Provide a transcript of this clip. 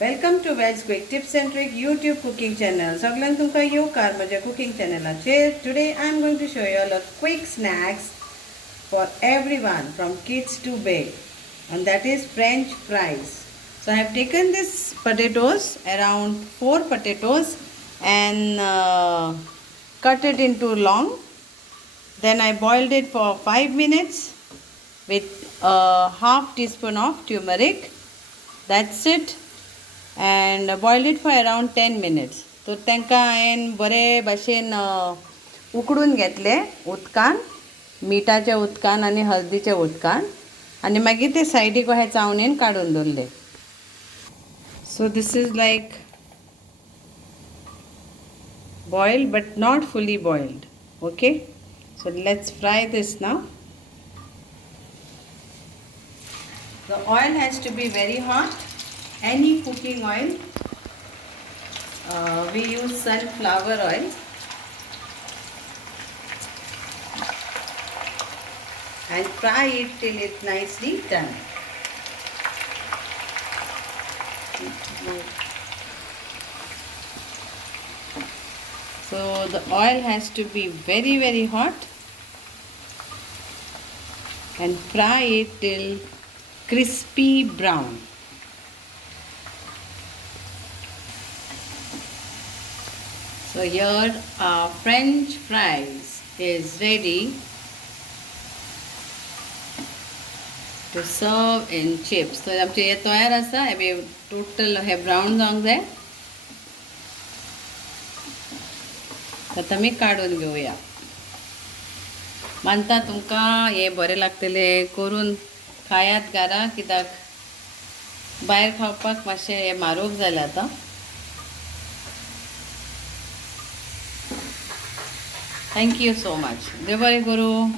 Welcome to BestCrispyFrenchfries YouTube cooking channel. Saglan तुमका येवकार माझ्या cooking channelaचेर. Today I am going to show you all a quick snacks for everyone from kids to big, and that is French fries. So I have taken this potatoes, around 4 potatoes, and cut it into long. Then I boiled it for 5 minutes with a half teaspoon of turmeric. That's it. And boiled it for around 10 minutes. So तांकां हांवें बरे भाशेन उकडून घेतले उदकान, मिठाच्या उदकान आनी हळदीच्या उदकान, आनी मागीर ते सायडीक अशें चावणेन काडून दवरले. So this is like boiled but not fully boiled. Okay, so let's fry this now. The oil has to be very hot. Any cooking oil, we use sunflower oil, and fry it till it's nicely done. So the oil has to be very hot, and fry it till crispy brown. So here our French fries is ready to serve in chips. So आमचे हे तयार आसा. हे total हे brown जावंक जाय. आता आमी काडून घेवया. मानता तुमकां हे बरें लागतले, करून खायात घरा, कित्याक भायर खावपाक मातशें हे म्हारग जालें आतां. Thank you so much. देव बरें करूं.